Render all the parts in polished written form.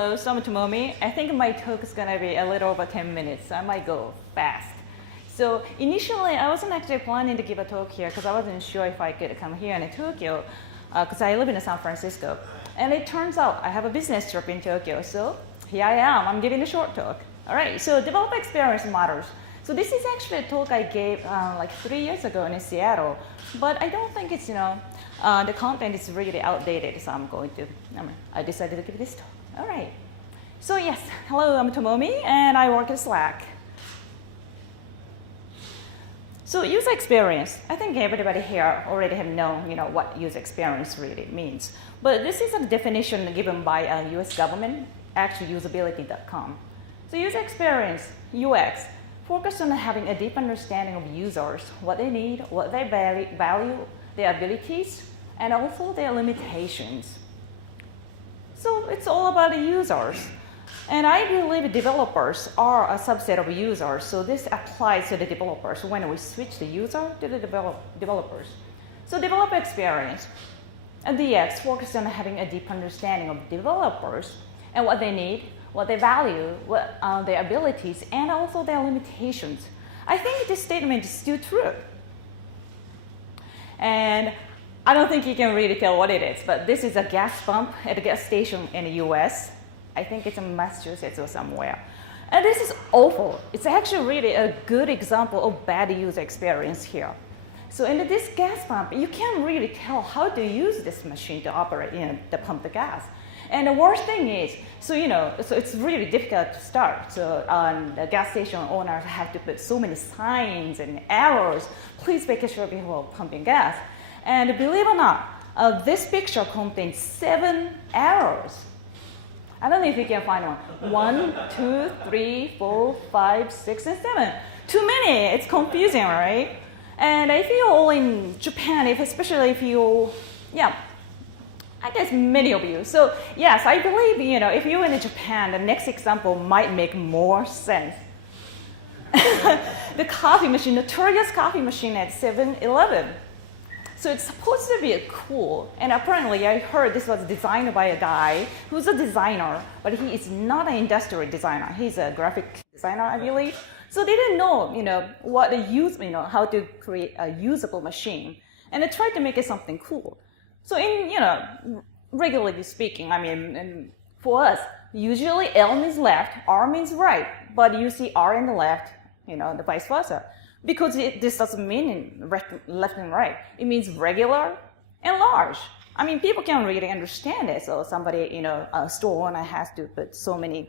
hello, so I'm Tomomi. I think my talk is going to be a little over 10 minutes, so I might go fast. So initially, I wasn't actually planning to give a talk here because I wasn't sure if I could come here in Tokyo because I live in San Francisco. And it turns out I have a business trip in Tokyo, so here I am. I'm giving a short talk. All right, so developer experience matters. So this is actually a talk I gave like 3 years ago in Seattle, but I don't think it's, the content is really outdated, so I decided to give this talk. All right. So yes, hello, I'm Tomomi, and I work at Slack. So user experience, I think everybody here already have known, what user experience really means. But this is a definition given by US government, actually usability.com. So user experience, UX, focus on having a deep understanding of users, what they need, what they value, their abilities, and also their limitations. So it's all about the users. And I believe developers are a subset of users, so this applies to the developers when we switch the user to the developers. So developer experience, and DX focus on having a deep understanding of developers and what they need, what they value, what their abilities, and also their limitations. I think this statement is still true. And I don't think you can really tell what it is, but this is a gas pump at a gas station in the US. I think it's in Massachusetts or somewhere. And this is awful. It's actually really a good example of bad user experience here. So in this gas pump, you can't really tell how to use this machine to operate, to pump the gas. And the worst thing is, so it's really difficult to start. So the gas station owners have to put so many signs and arrows. Please make sure people are pumping gas. And believe it or not, this picture contains 7 arrows. I don't know if you can find one. 1, 2, 3, 4, 5, 6, and 7. Too many. It's confusing, right? And I feel all in Japan, especially if you, I guess many of you. So yes, I believe, if you're in Japan, the next example might make more sense. The coffee machine, notorious coffee machine at 7-Eleven. So it's supposed to be cool, and apparently I heard this was designed by a guy who's a designer, but he is not an industrial designer. He's a graphic designer, I believe. So they didn't know, what to use, how to create a usable machine, and they tried to make it something cool. So in, regularly speaking, for us, usually L means left, R means right, but you see R in the left, the vice versa. Because this doesn't mean left and right. It means regular and large. People can't really understand it. So somebody, a store owner has to put so many,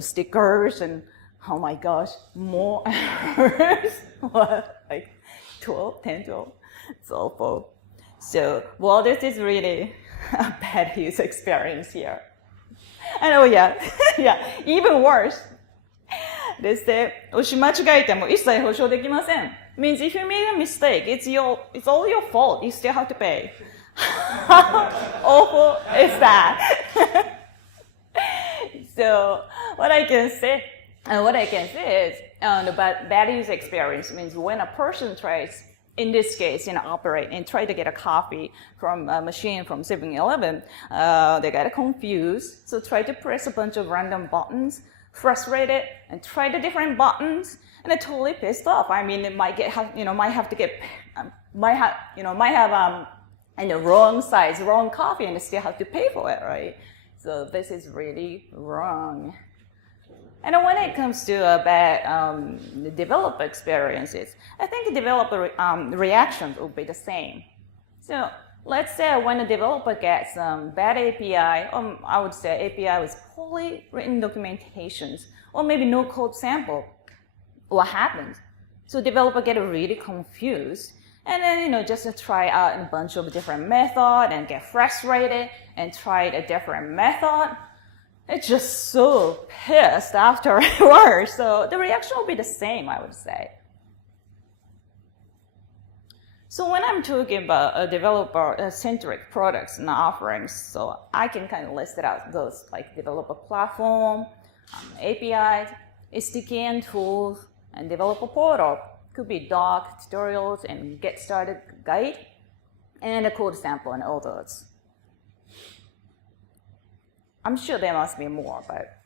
stickers and, oh my gosh, more errors. Like 12, 10, 12. It's awful. So, well, this is really a bad user experience here. And even worse. They say, 押し間違えても一切保証できません. Means if you made a mistake, it's all your fault. You still have to pay. How awful is that? So what I can say is the bad user experience means when a person tries, in this case, operate and try to get a coffee from a machine from 7-Eleven, they got confused. So try to press a bunch of random buttons, frustrated, and try the different buttons, and they're totally pissed off. It might have wrong size, wrong coffee, and they still have to pay for it, right? So this is really wrong. And when it comes to bad developer experiences, I think the developer reactions will be the same. So let's say when a developer gets bad API, I would say API with poorly written documentations, or maybe no code sample, what happens? So developer get really confused, and then just try out a bunch of different methods and get frustrated and try a different method. It's just so pissed afterwards. So the reaction will be the same, I would say. So when I'm talking about a developer-centric products and offerings, so I can kind of list it out, those like developer platform, APIs, SDK tools, and developer portal. Could be doc, tutorials, and get started guide, and a code sample and all those. I'm sure there must be more, but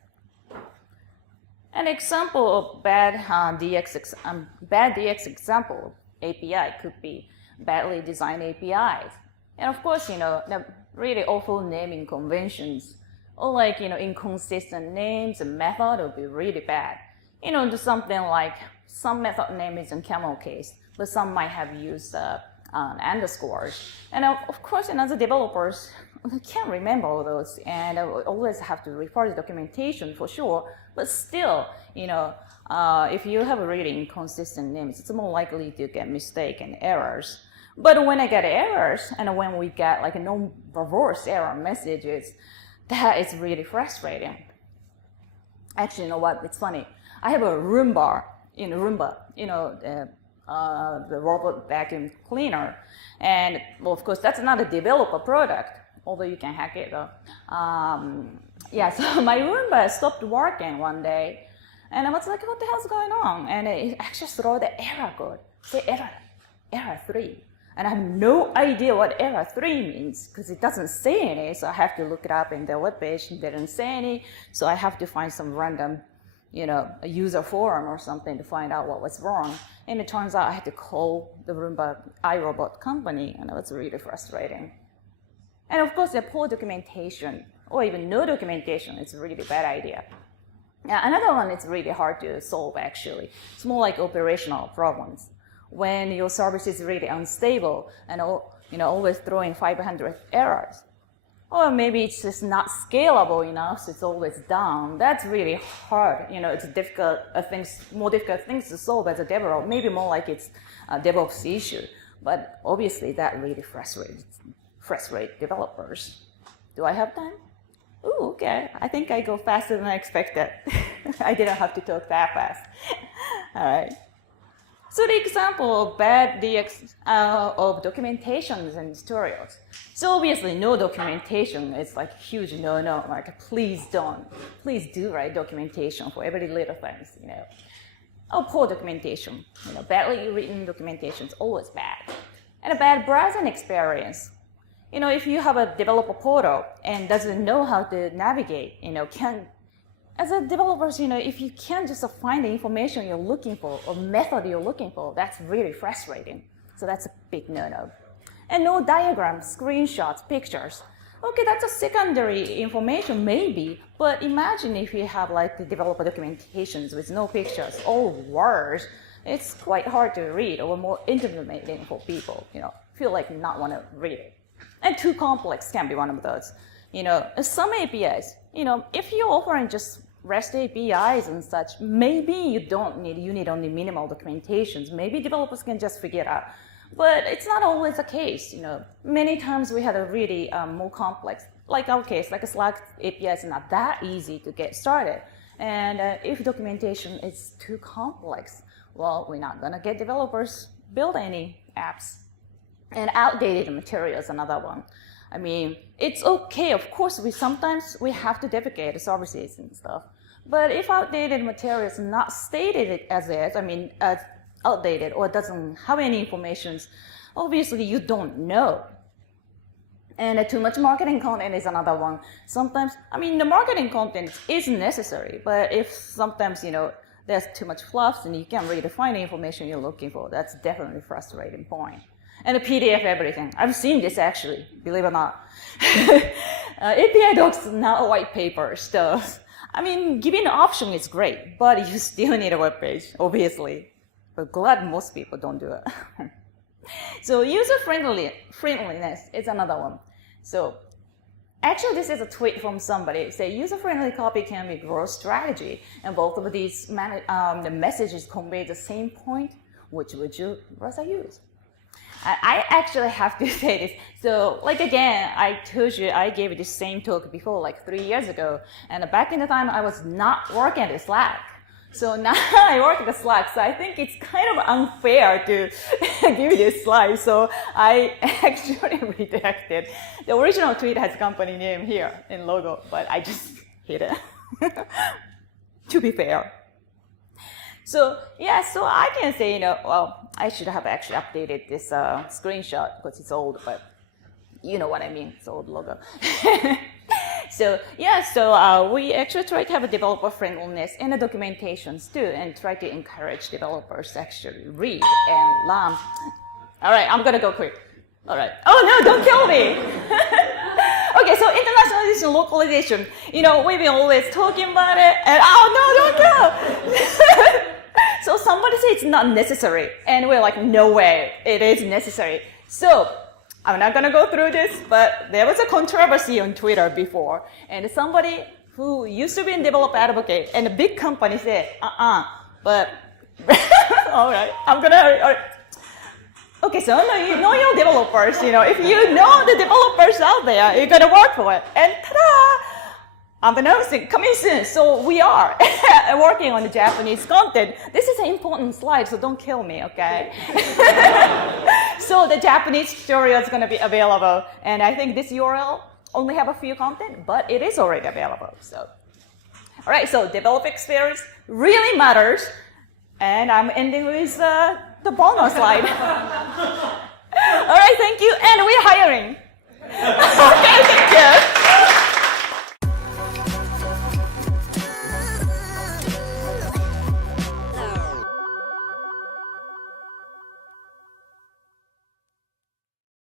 an example of bad DX example API could be badly designed APIs. And of course, the really awful naming conventions, or like, inconsistent names and method would be really bad. Do something like some method name is in camel case, but some might have used underscores. And of course, as developers, I can't remember all those, and I always have to refer to documentation for sure. But still, if you have a really inconsistent names, it's more likely to get mistake and errors. But when I get errors, and when we get like no reverse error messages, that is really frustrating. Actually, you know what? It's funny. I have a Roomba, the robot vacuum cleaner, and well, of course, that's not a developer product, although you can hack it though. So my Roomba stopped working one day, and I was like, what the hell's going on? And it actually threw the error code, say error 3. And I have no idea what error 3 means, because it doesn't say any, so I have to look it up in the webpage, it didn't say any, so I have to find some random, a user forum or something to find out what was wrong. And it turns out I had to call the Roomba iRobot company, and it was really frustrating. And of course, the poor documentation, or even no documentation, is a really bad idea. Now, another one is really hard to solve, actually. It's more like operational problems. When your service is really unstable and always throwing 500 errors, or maybe it's just not scalable enough, so it's always down. That's really hard. It's more difficult things to solve as a developer. Maybe more like it's a DevOps issue, but obviously that really frustrates developers. Do I have time? Ooh, okay. I think I go faster than I expected. I didn't have to talk that fast. All right. So the example of bad DX of documentations and tutorials. So obviously no documentation is like huge no, like please do write documentation for every little things, Oh, poor documentation, badly written documentation is always bad. And a bad browsing experience. If you have a developer portal and doesn't know how to navigate, as a developer, if you can't just find the information you're looking for or method you're looking for, that's really frustrating. So that's a big no-no. And no diagrams, screenshots, pictures. Okay, that's a secondary information maybe, but imagine if you have like the developer documentations with no pictures or words, it's quite hard to read or more intimidating for people, feel like not want to read it. And too complex can be one of those. Some APIs, if you're offering just REST APIs and such, maybe you need only minimal documentations. Maybe developers can just figure it out. But it's not always the case, Many times we had a really more complex, like our case, like a Slack API is not that easy to get started. And if documentation is too complex, well, we're not gonna get developers build any apps. And outdated material is another one. I mean, it's okay, of course, sometimes we have to deprecate services and stuff. But if outdated material is not stated as outdated or doesn't have any information, obviously you don't know. And too much marketing content is another one. Sometimes, the marketing content is necessary, but if sometimes, there's too much fluff and you can't really find the information you're looking for, that's definitely a frustrating point. And the PDF everything. I've seen this actually, believe it or not. API docs, not white paper stuff. Giving the option is great, but you still need a web page, obviously. But glad most people don't do it. So user-friendliness is another one. So actually this is a tweet from somebody. Say user-friendly copy can be growth strategy. And both of these the messages convey the same point. Which would you rather use? I actually have to say this. So, again, I told you I gave this same talk before, 3 years ago. And back in the time, I was not working at Slack. So now I work at Slack. So I think it's kind of unfair to give this slide. So I actually redacted. The original tweet has company name here in logo, but I just hid it. To be fair. So I can say, I should have actually updated this screenshot because it's old, but you know what I mean, it's old logo. So we actually try to have a developer friendliness in the documentations too, and try to encourage developers to actually read and learn. All right, I'm gonna go quick. All right. Oh no, don't kill me. Okay, so internationalization, localization. We've been always talking about it, and don't go. So somebody said it's not necessary, and we're like, no way, it is necessary. So I'm not gonna go through this, but there was a controversy on Twitter before, and somebody who used to be a developer advocate and a big company said, but all right, I'm gonna. All right. Okay, so you know your developers. If you know the developers out there, you're gonna work for it. And ta-da! I'm announcing coming soon. So we are working on the Japanese content. This is an important slide, so don't kill me, okay? So the Japanese tutorial is gonna be available, and I think this URL only have a few content, but it is already available. So, all right. So developer experience really matters, and I'm ending with the bonus slide. All right. Thank you, and we're hiring. Okay. Thank you.